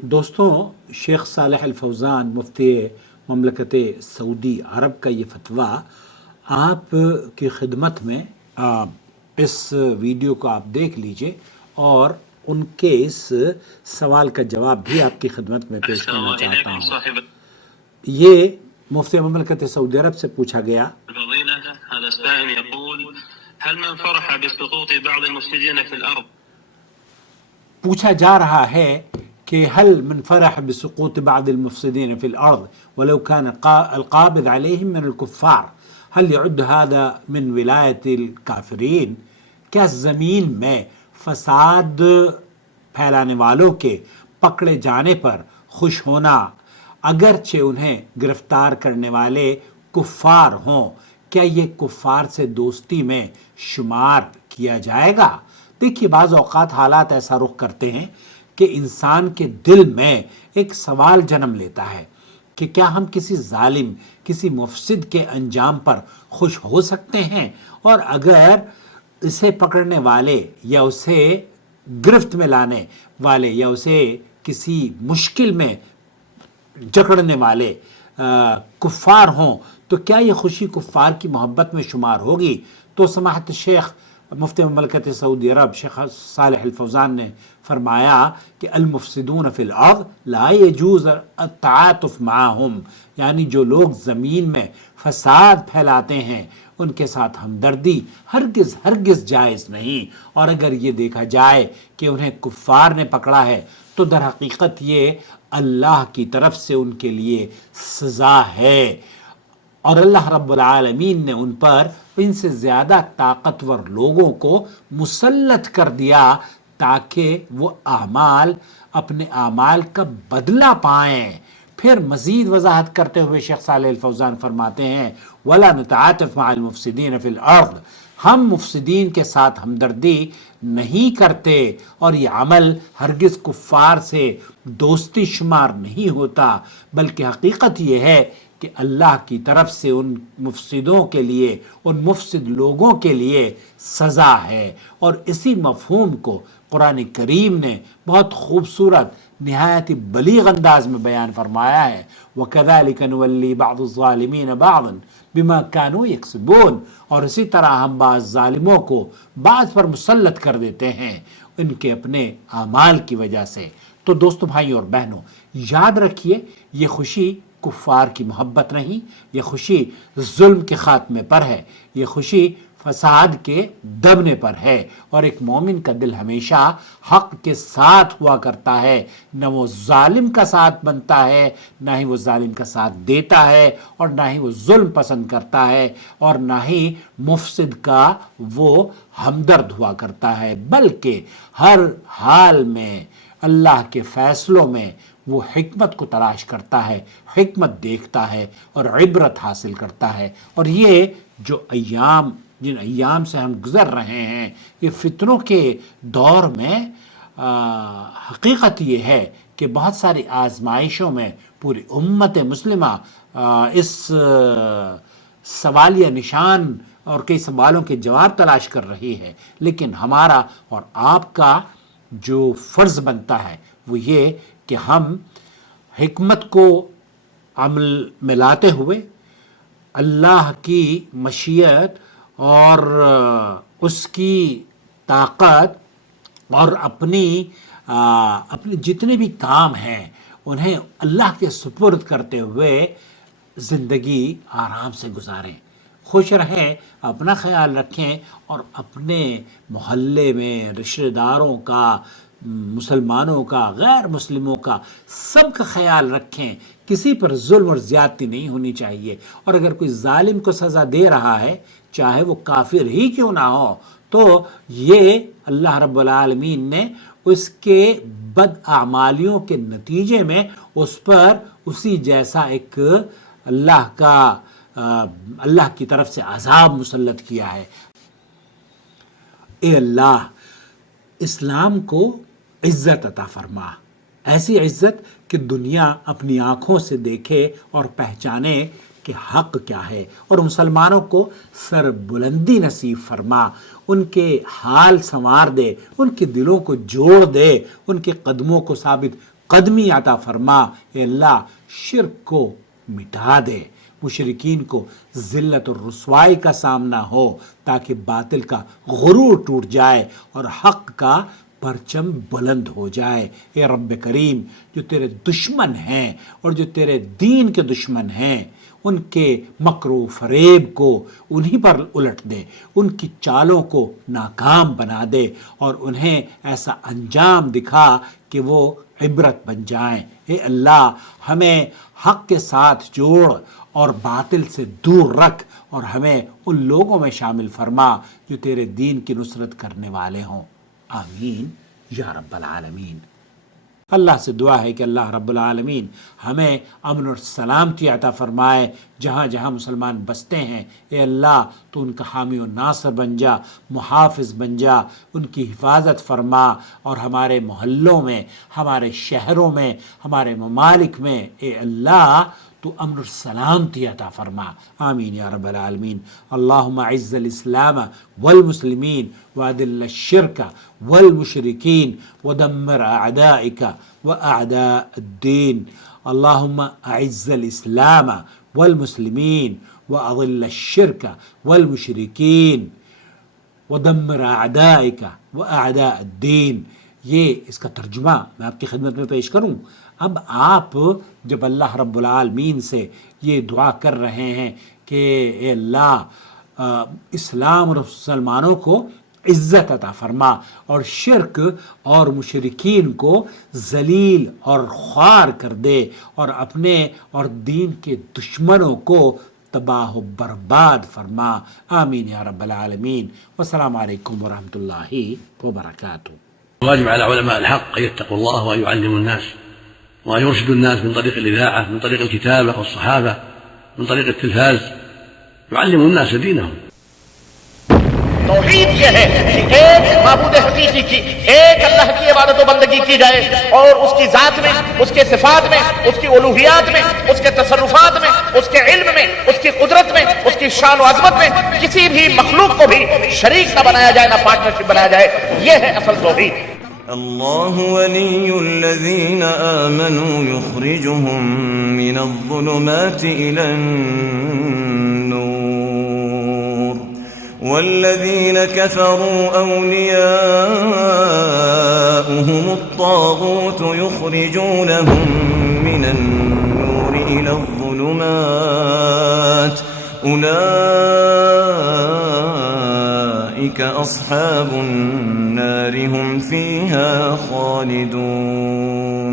دوستوں، شیخ صالح الفوزان مفتی مملکت سعودی عرب کا یہ فتویٰ آپ کی خدمت میں اس ویڈیو کو آپ دیکھ لیجئے اور ان کے اس سوال کا جواب بھی آپ کی خدمت میں پیش کرنا چاہتا ہوں۔ یہ مفتی مملکت سعودی عرب سے پوچھا گیا، پوچھا جا رہا ہے کہ هل من فرح بسقوط بعض المفسدين في الأرض ولو كان القابض عليهم من الكفار هل يعد هذا من ولایت الکافرین؟ کیا زمین میں فساد پھیلانے والوں کے پکڑے جانے پر خوش ہونا اگرچہ انہیں گرفتار کرنے والے کفار ہوں، کیا یہ کفار سے دوستی میں شمار کیا جائے گا؟ دیکھیے، بعض اوقات حالات ایسا رخ کرتے ہیں کہ انسان کے دل میں ایک سوال جنم لیتا ہے کہ کیا ہم کسی ظالم، کسی مفسد کے انجام پر خوش ہو سکتے ہیں؟ اور اگر اسے پکڑنے والے یا اسے گرفت میں لانے والے یا اسے کسی مشکل میں جکڑنے والے کفار ہوں تو کیا یہ خوشی کفار کی محبت میں شمار ہوگی؟ تو سماحت شیخ مفتی مملکت سعودی عرب شیخ صالح الفوزان نے فرمایا کہ المفسدون فی الارض لا يجوز التعاطف معهم، یعنی جو لوگ زمین میں فساد پھیلاتے ہیں ان کے ساتھ ہمدردی ہرگز جائز نہیں، اور اگر یہ دیکھا جائے کہ انہیں کفار نے پکڑا ہے تو در حقیقت یہ اللہ کی طرف سے ان کے لیے سزا ہے، اور اللہ رب العالمین نے ان پر ان سے زیادہ طاقتور لوگوں کو مسلط کر دیا تاکہ وہ اپنے اعمال کا بدلہ پائیں۔ پھر مزید وضاحت کرتے ہوئے شیخ صالح الفوزان فرماتے ہیں وَلَا نُتَعَاطَفْ مَعَ الْمُفْسِدِينَ فِي الْأَرْضِ، ہم مفسدین کے ساتھ ہمدردی نہیں کرتے اور یہ عمل ہرگز کفار سے دوستی شمار نہیں ہوتا، بلکہ حقیقت یہ ہے کہ اللہ کی طرف سے ان مفسدوں کے لیے، ان مفسد لوگوں کے لیے سزا ہے، اور اسی مفہوم کو قرآن کریم نے بہت خوبصورت نہایت بلیغ انداز میں بیان فرمایا ہے وَكَذَلِكَ نُوَلِّي بَعْضُ الظَّالِمِينَ بَعْضًا بِمَا كَانُوا يَكْسِبُونَ، اور اسی طرح ہم بعض ظالموں کو بعض پر مسلط کر دیتے ہیں ان کے اپنے اعمال کی وجہ سے۔ تو دوستو، بھائیوں اور بہنوں، یاد رکھیے یہ خوشی کفار کی محبت نہیں، یہ خوشی ظلم کے خاتمے پر ہے، یہ خوشی فساد کے دبنے پر ہے، اور ایک مومن کا دل ہمیشہ حق کے ساتھ ہوا کرتا ہے، نہ وہ ظالم کا ساتھ بنتا ہے، نہ ہی وہ ظالم کا ساتھ دیتا ہے، اور نہ ہی وہ ظلم پسند کرتا ہے، اور نہ ہی مفسد کا وہ ہمدرد ہوا کرتا ہے، بلکہ ہر حال میں اللہ کے فیصلوں میں وہ حکمت کو تلاش کرتا ہے، حکمت دیکھتا ہے اور عبرت حاصل کرتا ہے۔ اور یہ جو جن ایام سے ہم گزر رہے ہیں، یہ فتنوں کے دور میں حقیقت یہ ہے کہ بہت ساری آزمائشوں میں پوری امت مسلمہ اس سوالیہ نشان اور کئی سوالوں کے جواب تلاش کر رہی ہے، لیکن ہمارا اور آپ کا جو فرض بنتا ہے وہ یہ کہ ہم حکمت کو عمل میں لاتے ہوئے اللہ کی مشیت اور اس کی طاقت اور اپنی جتنے بھی کام ہیں انہیں اللہ کے سپرد کرتے ہوئے زندگی آرام سے گزاریں، خوش رہیں، اپنا خیال رکھیں، اور اپنے محلے میں رشتہ داروں کا، مسلمانوں کا، غیر مسلموں کا، سب کا خیال رکھیں۔ کسی پر ظلم اور زیادتی نہیں ہونی چاہیے، اور اگر کوئی ظالم کو سزا دے رہا ہے چاہے وہ کافر ہی کیوں نہ ہو تو یہ اللہ رب العالمین نے اس کے بد اعمالیوں کے نتیجے میں اس پر اسی جیسا ایک اللہ کی طرف سے عذاب مسلط کیا ہے۔ اے اللہ، اسلام کو عزت عطا فرما، ایسی عزت کہ دنیا اپنی آنکھوں سے دیکھے اور پہچانے کہ حق کیا ہے، اور مسلمانوں کو سر بلندی نصیب فرما، ان کے حال سنوار دے، ان کے دلوں کو جوڑ دے، ان کے قدموں کو ثابت قدمی عطا فرما، اے اللہ شرک کو مٹا دے، مشرکین کو ذلت اور رسوائی کا سامنا ہو تاکہ باطل کا غرور ٹوٹ جائے اور حق کا پرچم بلند ہو جائے۔ اے رب کریم، جو تیرے دشمن ہیں اور جو تیرے دین کے دشمن ہیں ان کے مکر و فریب کو انہی پر الٹ دے، ان کی چالوں کو ناکام بنا دے اور انہیں ایسا انجام دکھا کہ وہ عبرت بن جائیں۔ اے اللہ ہمیں حق کے ساتھ جوڑ اور باطل سے دور رکھ، اور ہمیں ان لوگوں میں شامل فرما جو تیرے دین کی نصرت کرنے والے ہوں۔ آمین یا رب العالمین۔ اللہ سے دعا ہے کہ اللہ رب العالمین ہمیں امن اور سلامتی عطا فرمائے جہاں جہاں مسلمان بستے ہیں۔ اے اللہ تو ان کا حامی و ناصر بن جا، محافظ بن جا، ان کی حفاظت فرما، اور ہمارے محلوں میں، ہمارے شہروں میں، ہمارے ممالک میں اے اللہ تو امن اور سلامتی عطا فرما۔ آمین یا رب العالمین۔ اللہم اعز الاسلام والمسلمین واذل الشرک والمشرکین ودمر اعدائک واعداء الدین۔ اللہم اعز الاسلام والمسلمین واذل الشرک والمشرکین ودمر اعدائک واعداء الدین۔ یہ اس کا ترجمہ میں آپ کی خدمت میں پیش کروں۔ اب آپ جب اللہ رب العالمین سے یہ دعا کر رہے ہیں کہ اے اللہ اسلام اور مسلمانوں کو عزت عطا فرما اور شرک اور مشرکین کو ذلیل اور خوار کر دے اور اپنے اور دین کے دشمنوں کو تباہ و برباد فرما، آمین یا رب العالمین۔ والسلام علیکم ورحمۃ اللہ وبرکاتہ۔ واجب على علماء الحق أن يتقوا الله وأن يعلموا الناس وأن يرشدوا الناس من طريق الإذاعة، من طريق الكتابة والصحافة، من طريق التلفاز، يعلموا الناس دينهم۔ توحید یہ ہے کہ ایک معبود حقیقی کی، ایک اللہ کی عبادت و بندگی کی جائے، اور اس کی ذات میں، اس کے صفات میں، اس کی الوہیات میں، اس کے تصرفات میں، اس کے علم میں، اس کی قدرت میں، اس کی شان و عظمت میں کسی بھی مخلوق کو بھی شریک نہ بنایا جائے، نہ پارٹنرشپ بنایا جائے۔ یہ ہے اصل توحید۔ اللہ ولی الذین آمنوا یخرجهم من الظلمات إلى النور والذین كفروا أولیاؤهم الطاغوت یخرجونهم من النور إلى الظلمات أولئك أصحاب النار هم فيها خالدون۔